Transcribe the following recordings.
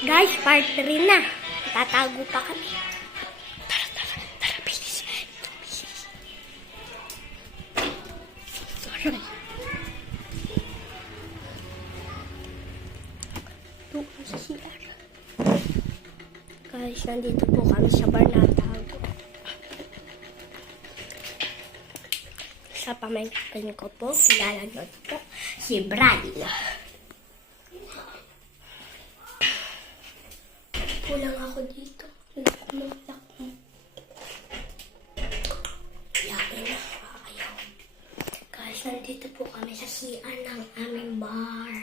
Guys, part 3 na. Tatago pa kami. Tara, bilis. Tara. Doon sa CR. Guys, nandito po kami sa bar na tago. Sa pamangkin ko po, kilala nyo po, si Brad. Kulang ako dito. Lakmo. Yakin na. Ayaw. Guys, nandito po kami sa CR ng aming bar.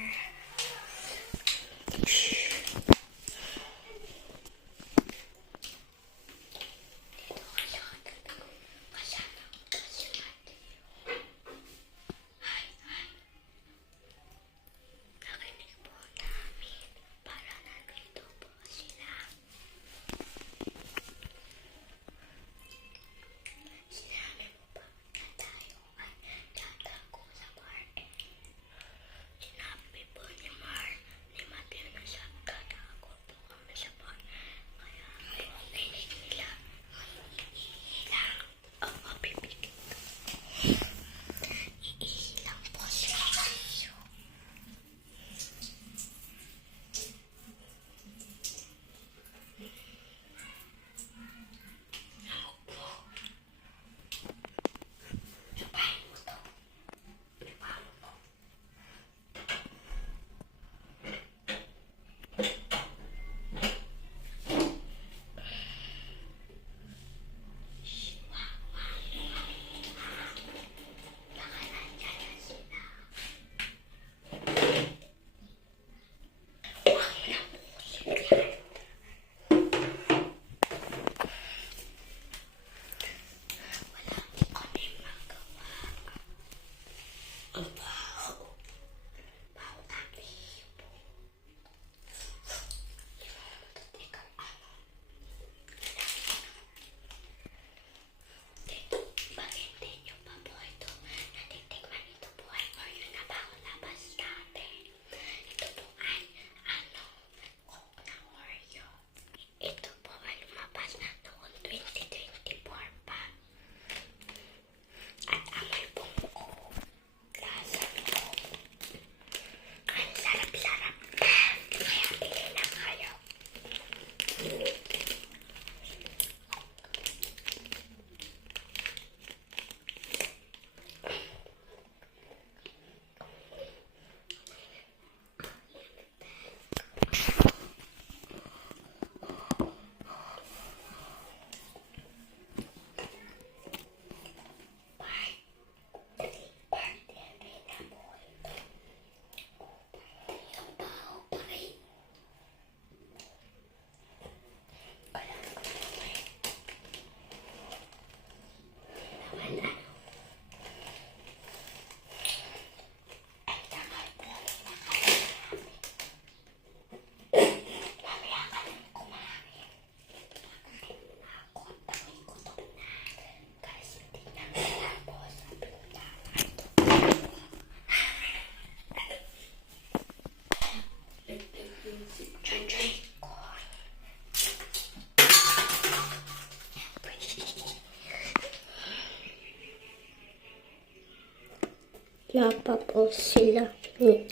Lapa po sila ni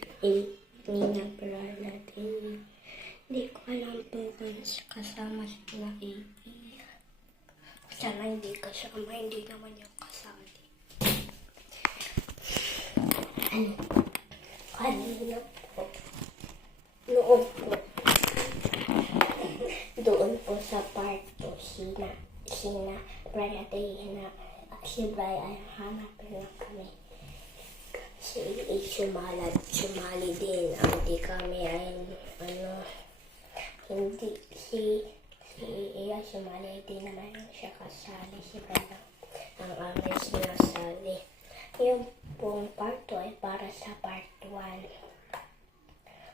Nabra natin. Hindi ko alam po kung kasama sila Sana hindi kasama, hindi naman yung kasali. Kanina po, noon po, doon po sa part 2, sina Brad na si Brian, hanapin na kami. Si sumali din. Hindi kami ay hindi si Iya sumali din naman siya kasali. Si Bella ang aming sinasali. Yung pong part 2 ay para sa part 1.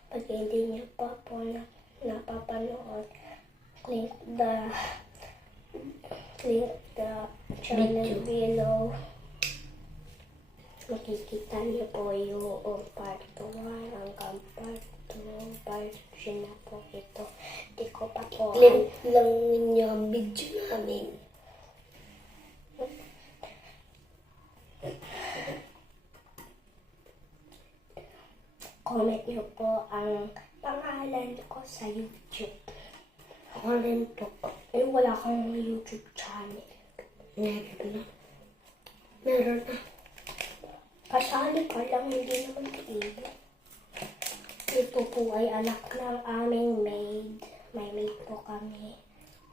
Pag hindi niyo pa po napapanood, click the channel below. Makikita niyo po yung part 1 hanggang part 2 version na po ito. po. Clip lang ninyo ang video namin. Comment niyo po ang pangalan ko sa YouTube. Ako rin po. Eh, wala kang YouTube channel. Meron na. Meron na. Kasali pa lang, hindi naman iyo. Ito po ay anak ng aming maid. May maid po kami.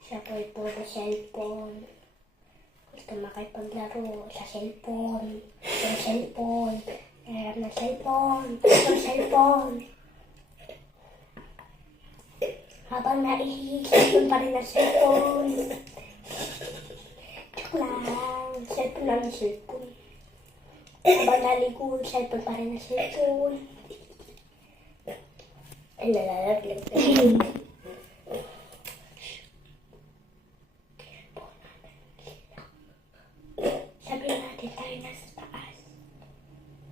Siya po ay puro cellphone. Gusto makipaglaro sa cellphone. Yung cellphone. Meron na cellphone. Yung cellphone. Habang naihisip pa rin ang cellphone. Joke lang. Cellphone lang ang cellphone. Habang naligo, cellphone pa rin ang cellphone. Ay, nalalaglag na. Sabihin natin tayo nasa taas.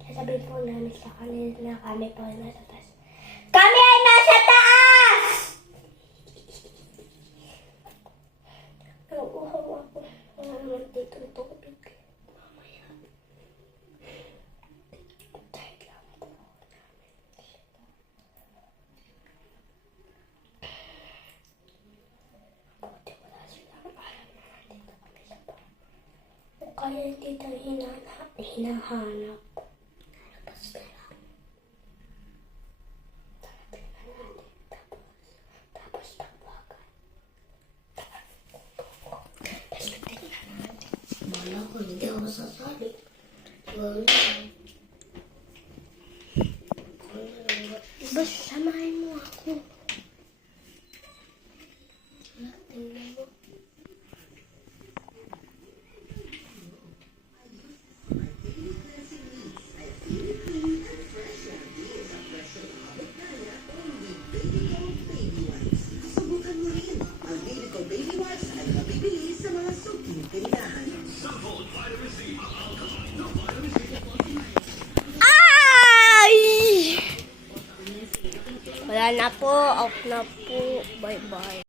Sasabihin po namin sa kanila na kami po ay nasa taas. Kami ay nasa taas! Nauuhaw ako. Wala naman dito ang tubig. Mamaya. Dahil lang po namin. Buti wala silang alam na nandito kami sa bahay. O kaya hindi tayo hinahanap. Nalabas na lang. Tingnan natin. Tapos tawagan. Tapos tingnan natin. Wala ko, hindi ako sasali. Wala. Basta samahin mo ako. Tingnan mo. Subukan mo rin ang Bibico Baby Wipes ay mabibili sa mga suking tindahan. Ay! Wala na po. Off na po. Bye-bye.